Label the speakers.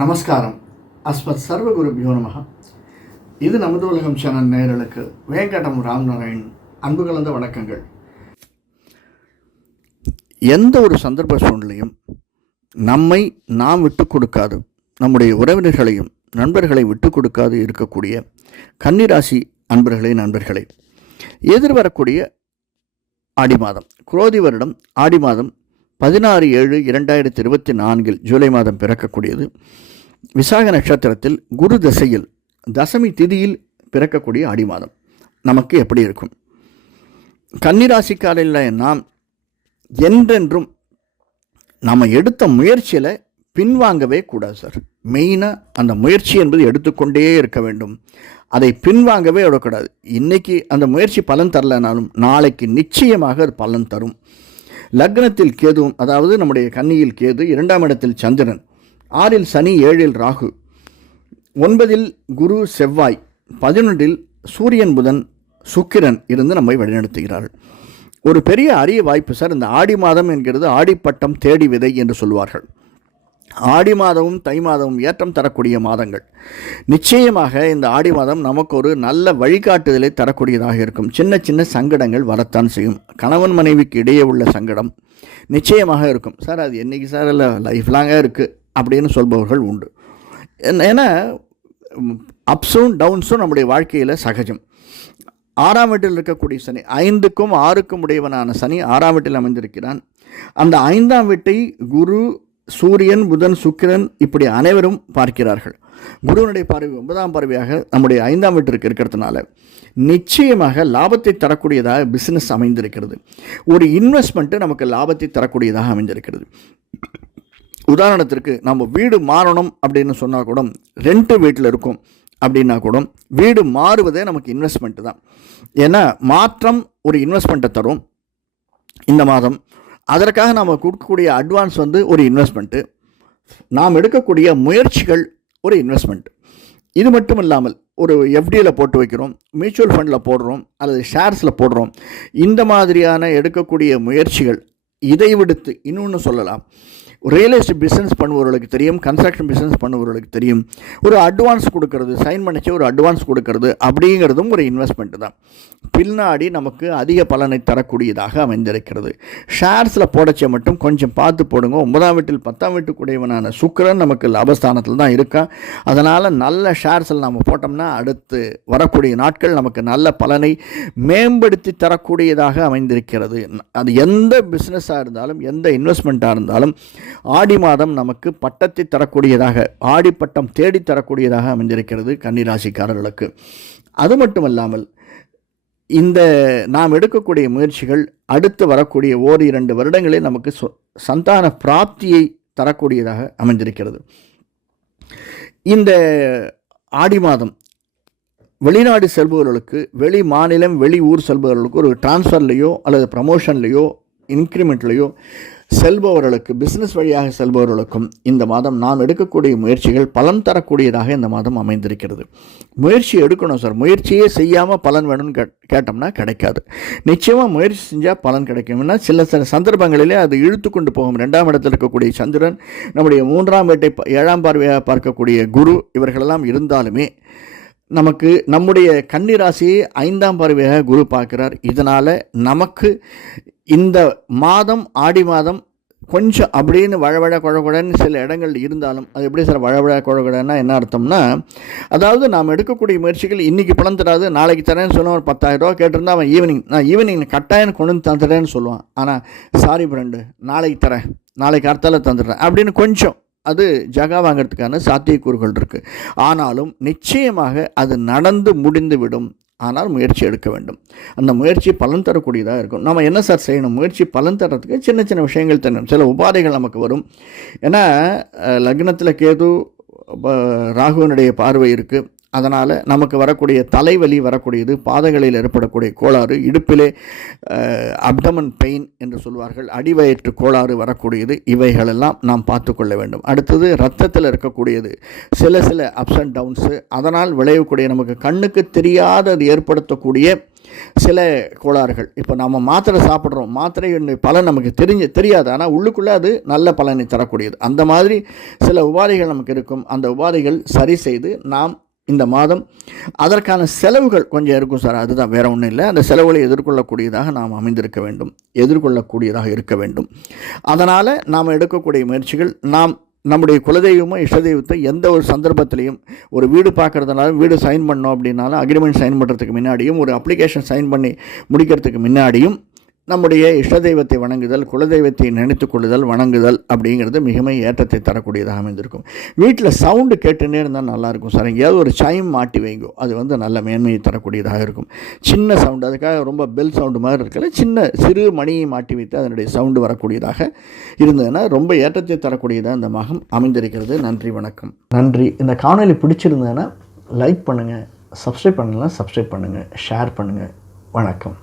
Speaker 1: நமஸ்காரம். அஸ்மத் சர்வகுருபியோ நமக இது நமது உலகம் சேனல் நேயர்களுக்கு வேங்கடம் ராம்நாராயண் அன்பு கலந்த வணக்கங்கள். எந்த ஒரு சந்தர்ப்ப சூழ்நிலையும் நம்மை நாம் விட்டு கொடுக்காது. நம்முடைய உறவினர்களையும் நண்பர்களை விட்டு கொடுக்காது இருக்கக்கூடிய கன்னிராசி அன்பர்களே நண்பர்களே. எதிர்வரக்கூடிய ஆடி மாதம் குரோதி வருடம் ஆடி மாதம் பதினாறு ஏழு இரண்டாயிரத்தி இருபத்தி நான்கில் ஜூலை மாதம் பிறக்கக்கூடியது. விசாக நட்சத்திரத்தில் குரு தசையில் தசமி திதியில் பிறக்கக்கூடிய ஆடி மாதம் நமக்கு எப்படி இருக்கும்? கன்னிராசிக்காரில் நாம் என்றென்றும் நம்ம எடுத்த முயற்சியில் பின்வாங்கவே கூடாது சார். மெயினாக அந்த முயற்சி என்பது எடுத்துக்கொண்டே இருக்க வேண்டும். அதை பின்வாங்கவே விடக்கூடாது. இன்றைக்கி அந்த முயற்சி பலன் தரலனாலும் நாளைக்கு நிச்சயமாக அது பலன் தரும். லக்னத்தில் கேதுவும் அதாவது நம்முடைய கன்னியில் கேது இரண்டாம் இடத்தில் சந்திரன். ஆறில் சனி ஏழில் ராகு. ஒன்பதில் குரு செவ்வாய் பதினொன்றில் சூரியன் புதன் சுக்கிரன் இருந்து நம்மை வழிநடத்துகிறார்கள் ஒரு பெரிய அரிய வாய்ப்பு சார் இந்த ஆடி மாதம் என்கிறது ஆடிப்பட்டம் தேடி விதை என்று சொல்வார்கள். ஆடி மாதமும் தை மாதமும் ஏற்றம் தரக்கூடிய மாதங்கள். நிச்சயமாக இந்த ஆடி மாதம் நமக்கு ஒரு நல்ல வழிகாட்டுதலை தரக்கூடியதாக இருக்கும். சின்ன சின்ன சங்கடங்கள் வரத்தான் செய்யும். கணவன் மனைவிக்கு இடையே உள்ள சங்கடம் நிச்சயமாக இருக்கும். சார் அது என்றைக்கு சார் இல்லை லைஃப் லாங்காக இருக்குது அப்படின்னு சொல்பவர்கள் உண்டு. என்ன- ஏன்னா அப்ஸும் டவுன்ஸும் நம்முடைய வாழ்க்கையில் சகஜம். ஆறாம் வீட்டில் இருக்கக்கூடிய சனி ஐந்துக்கும் ஆறுக்கும் உடையவனான சனி ஆறாம் வீட்டில் அமைந்திருக்கிறான். அந்த ஐந்தாம் வீட்டை குரு சூரியன் புதன் சுக்கிரன் இப்படி அனைவரும் பார்க்கிறார்கள். குருவனுடைய பார்வை ஒன்பதாம் பார்வையாக நம்முடைய ஐந்தாம் வீட்டிற்கு இருக்கிறதுனால நிச்சயமாக லாபத்தை தரக்கூடியதாக பிஸ்னஸ் அமைந்திருக்கிறது. ஒரு இன்வெஸ்ட்மெண்ட்டு நமக்கு லாபத்தை தரக்கூடியதாக அமைந்திருக்கிறது. உதாரணத்திற்கு நம்ம வீடு மாறணும் அப்படின்னு சொன்னால் கூட ரெண்ட் வீட்டில் இருக்கும் அப்படின்னா கூட வீடு மாறுவதே நமக்கு இன்வெஸ்ட்மெண்ட்டு தான். ஏன்னா மாற்றம் ஒரு இன்வெஸ்ட்மெண்ட்டை தரும் இந்த மாதம். அதற்காக நாம் கொடுக்கக்கூடிய அட்வான்ஸ் வந்து ஒரு இன்வெஸ்ட்மெண்ட்டு நாம் எடுக்கக்கூடிய முயற்சிகள் ஒரு இன்வெஸ்ட்மெண்ட் இது மட்டும் இல்லாமல் ஒரு எஃப்டியில் போட்டு வைக்கிறோம் மியூச்சுவல் ஃபண்டில் போடுறோம் அல்லது ஷேர்ஸில் போடுறோம். இந்த மாதிரியான எடுக்கக்கூடிய முயற்சிகள் இதை விடுத்து இன்னொன்று சொல்லலாம். ரியல் எஸ்டேட் பிஸ்னஸ் பண்ணுபவர்களுக்கு தெரியும் கன்ஸ்ட்ரக்ஷன் பிஸ்னஸ் பண்ணுபவர்களுக்கு தெரியும். ஒரு அட்வான்ஸ் கொடுக்கறது சைன் பண்ணிச்சு ஒரு அட்வான்ஸ் கொடுக்கறது அப்படிங்கிறதும் ஒரு இன்வெஸ்ட்மெண்ட் தான். பின்னாடி நமக்கு அதிக பலனை தரக்கூடியதாக அமைந்திருக்கிறது. ஷேர்ஸில் போடச்சே மட்டும் கொஞ்சம் பார்த்து போடுங்க. ஒன்பதாம் வீட்டில் பத்தாம் வீட்டுக்குடையவனான சுக்கிரன் நமக்கு லாபஸ்தானத்தில் தான் இருக்கா. அதனால் நல்ல ஷேர்ஸில் நம்ம போட்டோம்னா அடுத்து வரக்கூடிய நாட்கள் நமக்கு நல்ல பலனை மேம்படுத்தி தரக்கூடியதாக அமைந்திருக்கிறது. அது எந்த பிஸ்னஸாக இருந்தாலும் எந்த இன்வெஸ்ட்மெண்ட்டாக இருந்தாலும் ஆடி மாதம் நமக்கு பட்டத்தை தரக்கூடியதாக ஆடி பட்டம் தேடி தரக்கூடியதாக அமைந்திருக்கிறது கன்னிராசிக்காரர்களுக்கு. அது மட்டுமல்லாமல் இந்த நாம் எடுக்கக்கூடிய முயற்சிகள் அடுத்து வரக்கூடிய ஓர் இரண்டு வருடங்களில் நமக்கு சொ- சந்தான பிராப்தியை தரக்கூடியதாக அமைந்திருக்கிறது. இந்த ஆடி மாதம் வெளிநாடு செல்பவர்களுக்கு வெளி மாநிலம் வெளி ஊர் செல்பவர்களுக்கு ஒரு டிரான்ஸ்ஃபர்லேயோ அல்லது ப்ரமோஷன்லேயோ இன்க்ரிமெண்ட்லேயோ செல்பவர்களுக்கு பிஸ்னஸ் வழியாக செல்பவர்களுக்கும் இந்த மாதம் நாம் எடுக்கக்கூடிய முயற்சிகள் பலன் தரக்கூடியதாக இந்த மாதம் அமைந்திருக்கிறது. முயற்சி எடுக்கணும் சார். முயற்சியே செய்யாமல் பலன் வேணும்னு கே கேட்டோம்னா கிடைக்காது. நிச்சயமாக முயற்சி செஞ்சால் பலன் கிடைக்கும்னா சில சில சந்தர்ப்பங்களிலே அது இழுத்து கொண்டு போகும். ரெண்டாம் இடத்தில் இருக்கக்கூடிய சந்திரன் நம்முடைய மூன்றாம் வீட்டை ஏழாம் பார்வையாக பார்க்கக்கூடிய குரு இவர்களெல்லாம் இருந்தாலுமே நமக்கு நம்முடைய கன்னிராசியை ஐந்தாம் பார்வையாக குரு பார்க்கிறார். இதனால் நமக்கு இந்த மாதம் ஆடி மாதம் கொஞ்சம் அப்படின்னு வழவழ குழகுடன்னு சில இடங்கள் இருந்தாலும் அது எப்படி சார் வழவழ குழகுடன்னா என்ன அர்த்தம்னா அதாவது நாம் எடுக்கக்கூடிய முயற்சிகள் இன்றைக்கி பணம் தராது நாளைக்கு தரேன்னு சொன்னால் ஒரு பத்தாயிரம் ரூபா கேட்டிருந்தா அவன் ஈவினிங் நான் ஈவினிங் கட்டாயம் கொண்டு வந்து தந்துடுறேன்னு சொல்லுவான். ஆனால் சாரி ஃப்ரெண்டு நாளைக்கு தரேன் நாளைக்கு அடுத்தால தந்துடுறேன் அப்படின்னு கொஞ்சம் அது ஜகா வாங்கிறதுக்கான சாத்தியக்கூறுகள் இருக்குது ஆனாலும் நிச்சயமாக அது நடந்து முடிந்து விடும் ஆனால் முயற்சி எடுக்க வேண்டும். அந்த முயற்சி பலன் தரக்கூடியதாக இருக்கும். நம்ம என்ன சார் செய்யணும்? முயற்சி பலன் தரத்துக்கு சின்ன சின்ன விஷயங்கள் தரணும். சில உபாதைகள் நமக்கு வரும். ஏன்னா லக்னத்தில் கேது ப- ராகுவனுடைய பார்வை இருக்குது அதனால் நமக்கு வரக்கூடிய தலைவலி வரக்கூடியது பாதங்களில் ஏற்படக்கூடிய கோளாறு இடுப்பிலே அப்டமன் பெயின் என்று சொல்வார்கள் அடிவயிற்று கோளாறு வரக்கூடியது இவைகளெல்லாம் நாம் பார்த்து கொள்ள வேண்டும். அடுத்தது ரத்தத்தில் இருக்கக்கூடியது சில சில அப்ஸ் அண்ட் டவுன்ஸு அதனால் விளையக்கூடிய நமக்கு கண்ணுக்கு தெரியாத அது ஏற்படுத்தக்கூடிய சில கோளாறுகள். இப்போ நம்ம மாத்திரை சாப்பிட்றோம் மாத்திரை பலன் நமக்கு தெரிஞ்சு தெரியாது. ஆனால் உள்ளுக்குள்ளே அது நல்ல பலனை தரக்கூடியது. அந்த மாதிரி சில உபாதைகள் நமக்கு இருக்கும். அந்த உபாதைகள் சரி செய்து நாம் இந்த மாதம். அதற்கான செலவுகள் கொஞ்சம் இருக்கும் சார். அதுதான் வேற ஒன்றும் இல்லை. அந்த செலவுகளை எதிர்கொள்ளக்கூடியதாக நாம் அமைந்திருக்க வேண்டும். எதிர்கொள்ளக்கூடியதாக இருக்க வேண்டும். அதனால் நாம் எடுக்கக்கூடிய முயற்சிகள் நாம் நம்முடைய குலதெய்வமோ இஷ்டதெய்வத்தை எந்த ஒரு சந்தர்ப்பத்திலையும் ஒரு வீடு பார்க்குறதுனாலும் வீடு சைன் பண்ணோம் அப்படின்னாலும் அக்ரிமெண்ட் சைன் பண்ணுறதுக்கு முன்னாடியும் ஒரு அப்ளிகேஷன் சைன் பண்ணி முடிக்கிறதுக்கு முன்னாடியும் நம்முடைய இஷ்ட தெய்வத்தை வணங்குதல் குலதெய்வத்தை நினைத்து கொள்ளுதல் வணங்குதல் அப்படிங்கிறது மிகவும் ஏற்றத்தை தரக்கூடியதாக அமைந்திருக்கும். வீட்டில் சவுண்டு கேட்டுன்னே இருந்தால் நல்லாயிருக்கும் சார். எங்கேயாவது ஒரு சைம் மாட்டி வைங்கோ அது வந்து நல்ல மேன்மையை தரக்கூடியதாக இருக்கும். சின்ன சவுண்டு அதுக்காக ரொம்ப பெல் சவுண்டு மாதிரி இருக்கல சின்ன சிறு மணியை மாட்டி வைத்து அதனுடைய சவுண்டு வரக்கூடியதாக இருந்ததுன்னா ரொம்ப ஏற்றத்தை தரக்கூடியதாக இந்த மகம் அமைந்திருக்கிறது. நன்றி வணக்கம். நன்றி. இந்த காணொலி பிடிச்சிருந்ததுன்னா லைக் பண்ணுங்கள் சப்ஸ்கிரைப் பண்ணலாம் சப்ஸ்கிரைப் பண்ணுங்கள் ஷேர் பண்ணுங்கள் வணக்கம்.